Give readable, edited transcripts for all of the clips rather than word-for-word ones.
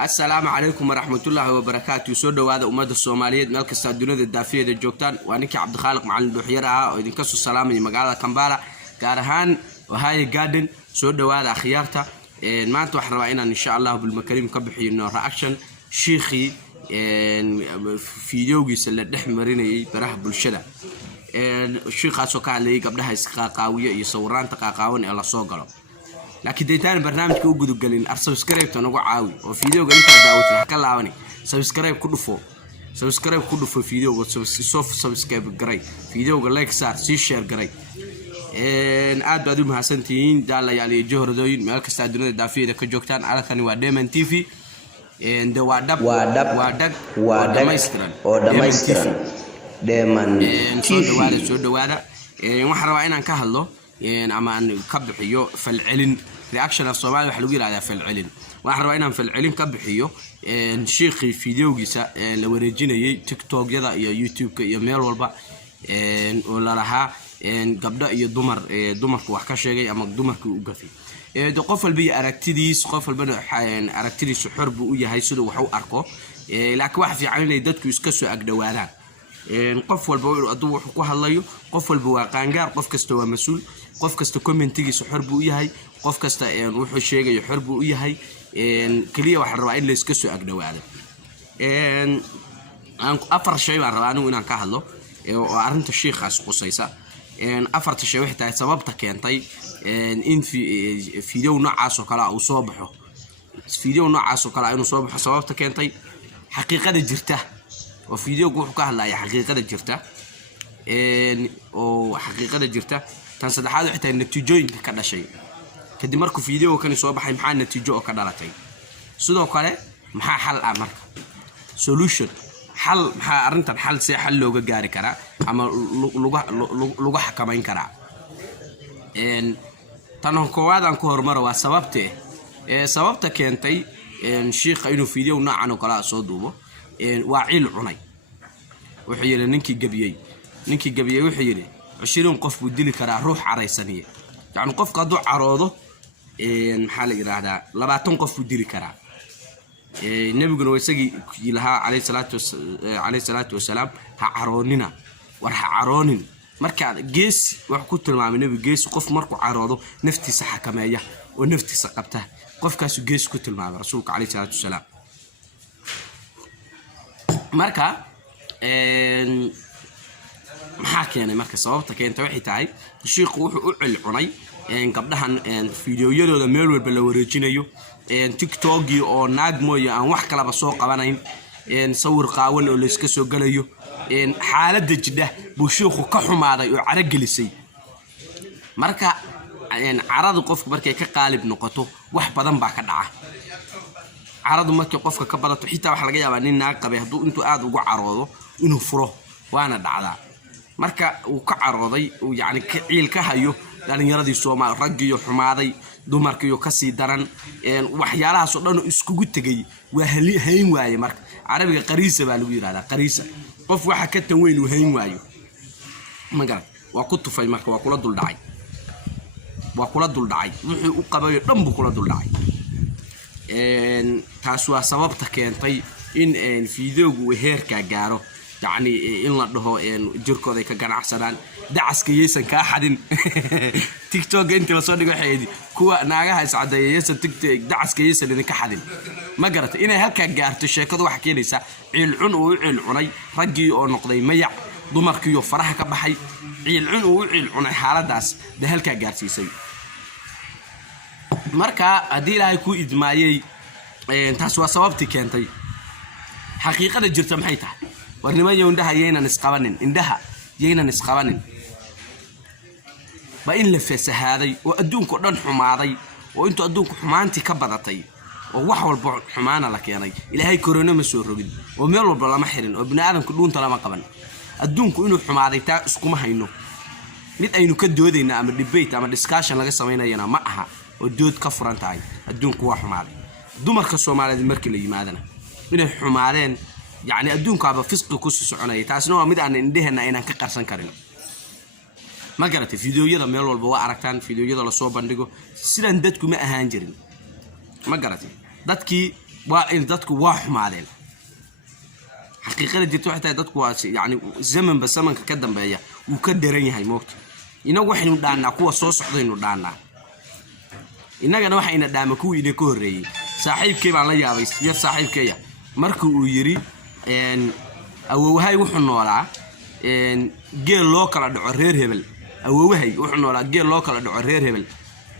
السلام عليكم ورحمة الله وبركاته. سودو هذا أمة الصومالية ملك السادونة الدافية الجوكتان وأنك عبد الخالق معلم دوحيرها وإذن كسو السلام من مقالة كمبالا كارهان وهاي جادن سودو هذا خيارته ما أنتوا حرائنا إن شاء الله بالمكريم كبحي إنه رأكشن شيخي فيديو جيسل الدحمريني برحب بالشدة الشيخ أسوق عليه قبلها إسقاقاوية يصوران تقاقاون إلى صوغلو لكن ديتان برنامج كوجودو قالين سبسكرايب تنوع عاوي وفيديو قالين تداوتي حكى لعوني سبسكرايب كله فوق سبسكرايب كله في فيديو سبسكرايب قري فيديو قال لايك صار سي شير قري ان اد ادم حسنتين دال يعني جوهر دوين مالك استادنا دافيه كجوكتان على ثاني وديمن تي في ان دو وادق ودمايسترن ديمن تي في سو هذا waxaan rabaa inaan ka hadlo ama aan ka bixiyo falcelin reaction of Soomaali waxa lagu yiraahdaa falcelin waxaan rabaa inaan falcelin ka bixiyo sheekhi fiidiyogiisa la wareejinayay TikTok-yada iyo YouTube-ka iyo meel walba oo la lahaa gabdho iyo dumarku wax ka sheegay ama dumarku u gafay qof walba aragtidiis qof walba aragtidiisu xor buu u yahay sidoo wax u arko laakiin wax fiican inay dadku iska soo agdhawaadaan qof walba aduu wuxuu ku hadlayo qof walba waa qaangaar qof kasta waa mas'uul qof kasta commentigiisa xor buu u yahay qof kasta wuxuu sheegayo xor buu u yahay kaliya waxa rabaa in la iska soo agdhawaado afar shay baan rabaa inaan ka hadlo oo arinta sheekhaas qusaysa afarta shay waxay tahay sababta keentay in video noocaas oo kale uu soo baxo inuu soo baxo sababta keentay xaqiiqada jirta وفيديو قوح كهلا يا حقيقة جرتا أو حقيقة جرتا تنصد حاله حتى النتيجة كذا شيء كدي مركو فيديو كان يصوب حي محل النتيجة كذا لاتين سودا وكله محل حل أمر solution حل محل أرنت الحل سي حل لوجا جاري كرا أما لوجا حكمين كرا تنو كواد عن كهر مرة وسببته سببته كنتي شيخ إنه فيديو نوع كلا صدوبه وعيل عني وحيل ننكي جبيي وحيل 20 قف بديل كرا روح عريسانيه يعني قف قادو عراضه محل يراهدا 20 قف بديل كرا النبي ويسقي لها عليه الصلاه والسلام ها عروننا ورح عرونين marka gees wax ku tilmaamay nabi gees qof markuu caraado naftiisa xakameeya oo naftiisa qabta qofkaas gees ku tilmaamay rasuulka عليه الصلاه والسلام marka maxaa keenay marka sababta keentay waxay tahay sheekhu wuxuu u cilcunay gabdhahan fiidiyoyadooda meel walba la wareejinayo TikTok oo naag mooyo aan wax kala soo qabanayn sawir qaawan oo la iska soo galayo xaaladda jidda buu sheekhu ka xumaaday oo cara gelisay marka caradu qofku markay ka qaalib noqoto wax badan baa ka dhaca عرض مركب قفك كبرت حتى واحد لقيها بنين ناقبه هدو انتو قاعد وقع عروضه انه فره وانا دعدا مركا وكعروضي ويعني كعيل كهيو لان يردي سوما رجيو حمادي دمركيو كسي درن وحيالها سودانو اسكوغو تغي وهلي هين وايه مركا عربيga qariisa baa lagu yiraahdaa qariisa qof waxa ka tan weyn uu hayn waayo magar waa ku tufay marka waa kula dul dhacay wuxuu u qabayo dhan buu kula dul dhacay taas waa sababta keentay in fiidiyowgu heerka gaaro yani in la dhaho jirkooda ka ganacsadaan dacaska yeesan ka xadin TikTok inta la soo dhigo xeedi kuwa naagaha iscadeeyaysan TikTok dacaska yeesan ka xadin ma garatay inay halka gaarto sheekadu wax keenaysa ciilcun oo ciilcunay ragii oo noqday mayac dumarkii oo faraha ka baxay ciilcun oo ciilcunay xaaladaas de halka gaarsiisay marka hadii ilaahay ku idmaayay taas waa sababtii keentay xaqiiqada jirta maxay tahay warnimo indhaha yeenan isqabanin ba in la fasahaaday oo adduunka dhan xumaaday oo inta adduunku xumaanti ka badatay oo wax walba xumaana la keenay ilaahay corona ma soo rogin oo meel walba lama xirin oo bini'aadamku dhuunta lama qaban adduunku inuu xumaaday taa iskuma hayno mid aynu ka doodayna ama debate ama discussion laga sameynayna ma aha oo dood ka furan tahay adduunku waa xumaaday dumarka Soomaaliyeed markii la yimaadana inay xumaadeen yani adduunka aba fisqi ku soconay taasna waa mid aan indheena inaan ka qarsan karin ma garatay fiidiyoyada meel walba waa aragtaan fiidiyoyada la soo bandhigo sidaan dadku ma ahaan jirin ma garatay dadkii وإن دتك واحد معدن حقيقة جت واحد دتك يعني زمن بزمن كقدم بيا وكدرني هاي موت إنه واحد ندعنا قوة صوص حضين ندعنا إننا جنا واحد ندعم كوي دكوري صاحب كيف على يا بيس يا صاحب كيا مركو يري إن أو هاي وحنا ولا إن جيل لوكال عرير هبل أو هاي وحنا ولا جيل لوكال عرير هبل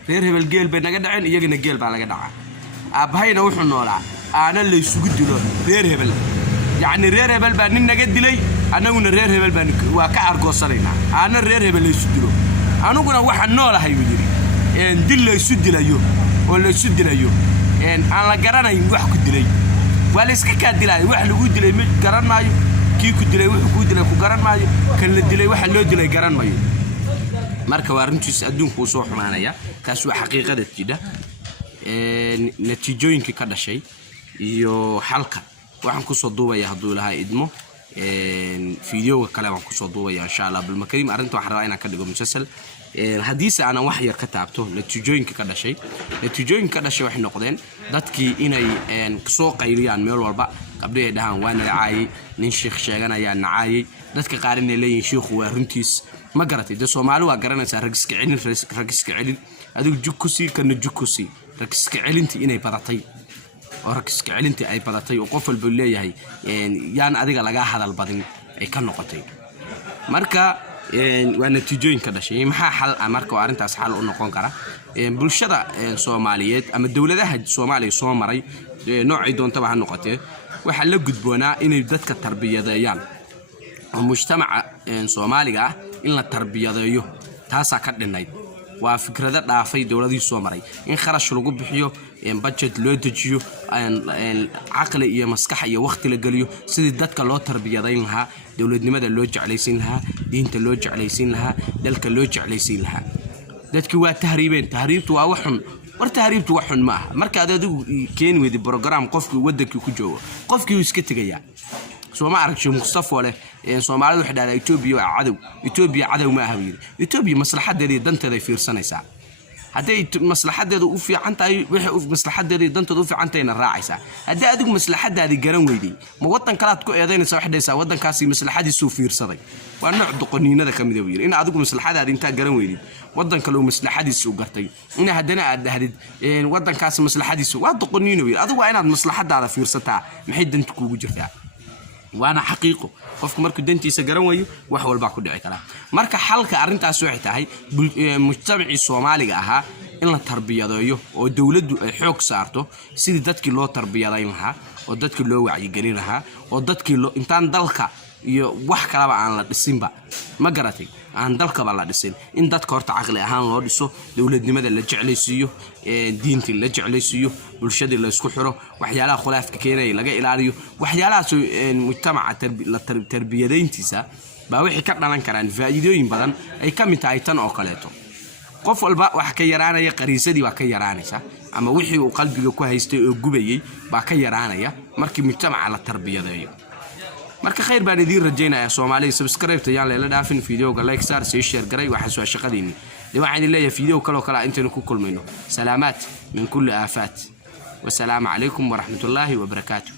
رير هبل جيل بينا قدعين يجينا جيل بعلا قدعة أبهينا وحنا ولا أنا اللي سجد له رير هبل يعني رير هبل بنينا قد لي أنا ونا رير هبل بن وكعر قصرنا أنا رير هبل اللي سجد له أنا قلنا واحد نولا هاي ويجري إن دل يسد له ولا يسد له إن أنا قرنا يروح كد لي ولا إسكك كد لي واحد يقول لي مش قرن مايو كي كد لي واحد يقول لي كقرن مايو كان لي واحد لو دلي قرن مايو marka waa runtiis adduunku soo xumaanaya kaas waa xaqiiqada jida natiijooyinka ka dhashay iyo xalka waxaan ku soo duubaya haduu ilahay idmo fiidiyowga kale waan ku soo duubaya insha Allah bil makarim arinta waxaan rabaa inaan ka dhigo musalsal hadiisa aan wax yar ka taabto natiijooyinka ka dhashay waxay noqdeen dadkii inay soo qayliyaan meel walba qabdheey dhahan waan raacay nin sheekh sheeganaya nacaayay dadka qaar inay leeyihiin sheekhu waa runtiis ما قرأتي ده سومالي وقرأنا ركس كعلن هذا جوكسي كنا جوكسي ركس كعلن تي إني بدرتي وركس كعلن تي أي بدرتي وقفل بالله هي يعني أديك لقى هذا البدن أي كان نقطي مركا والنتيجين كذا شيء محا حل أمريكا وأنت أسحال ونقون كرا بالشدة سوماليات أما الدولة ده سومالي سومري نوع يدون تبع النقطة وحلو جدبنا إن بدت التربية ديان المجتمع سومالي إن التربية ذيو تاسع كدنايد وفكرة ضعفي دولة سومري إن خرج لجوب بحيو إن بجت لودجيو إن عقل إيه مسكح إيه وقت لجليو سيد دتك الله تربية ذينها دولة نمد اللوج على سينها دين اللوج على سينها دلك اللوج على سينها دتك هو تهريبين تهريبت ووحن ورتهريبت وحن معها مركز هذا دو كين ويد برنامج قفك ودك يكجوا قفك يسكت جيا سو ما أعرف شو مصطفى ولا يعني سو ما أعرف واحد على إثيوبيا عدو ما هبير إثيوبيا مصلحة دي دنت ذي في سنة ساعة هذا مصلحة دي وفي عنتا مصلحة دي دنت وفي عنتا الراعي ساعة هذا أدوك مصلحة دي جرام ويدي موطن كلات كو يدين سو واحد ساعة وطن كاسي مصلحة دي سو في صدي وأنا دقنين هذا كم يدوير إن أدوك مصلحة دي أنت جرام ويدي وطن كلو مصلحة دي سو قرتي إن هدنا هدد وطن كاسي مصلحة دي سو دقنين وير أدوك أنا مصلحة على في صتها محيد أنت كو وجرتها وأنا حقيقة قفك مركو دنتي سجران ويو وحول باكو دعي كلام مركا حلقة أرنتا سوحتها هاي مجتمع الصومالي أها إن التربية ذيو ودولة حوك سارتو سيد دتك لو تربية ذيمها ودتك لو وعي جرينها ودتك لو إنتان دلك wax kala aan la dhisin ba ma garatay aan dalka ba la dhisin in dadka horta aqli ahaan loo dhiso dawladnimada la jeclaysiiyo diinta la jeclaysiiyo bulshada la isku xiro waxyaalaha khilaafka keenay laga ilaaliyo waxyaalahaas mujtamaca tarbiyadeyntiisa ba wixii ka dhalan karaan faa'iidooyin badan ay ka mid tahay tan oo kaleeto qof walba wax ka yaraanaya qariisadii waa ka yaraanaysa ama wixii uu qalbiga ku haystay oo gubayay ba ka yaraanaya markii mujtamaca la tarbiyadeeyo marka khayr baan idin rajeynaya Soomaaliya subscribe tayaan la dhaafin fiidiyoga like sar si share garay waxa soo shaqadiini waxaan leeyahay fiidiyo kale intaan ku kulmayno salaamaat min kulli aafaat wa salaamu alaykum wa rahmatullahi wa barakaatuh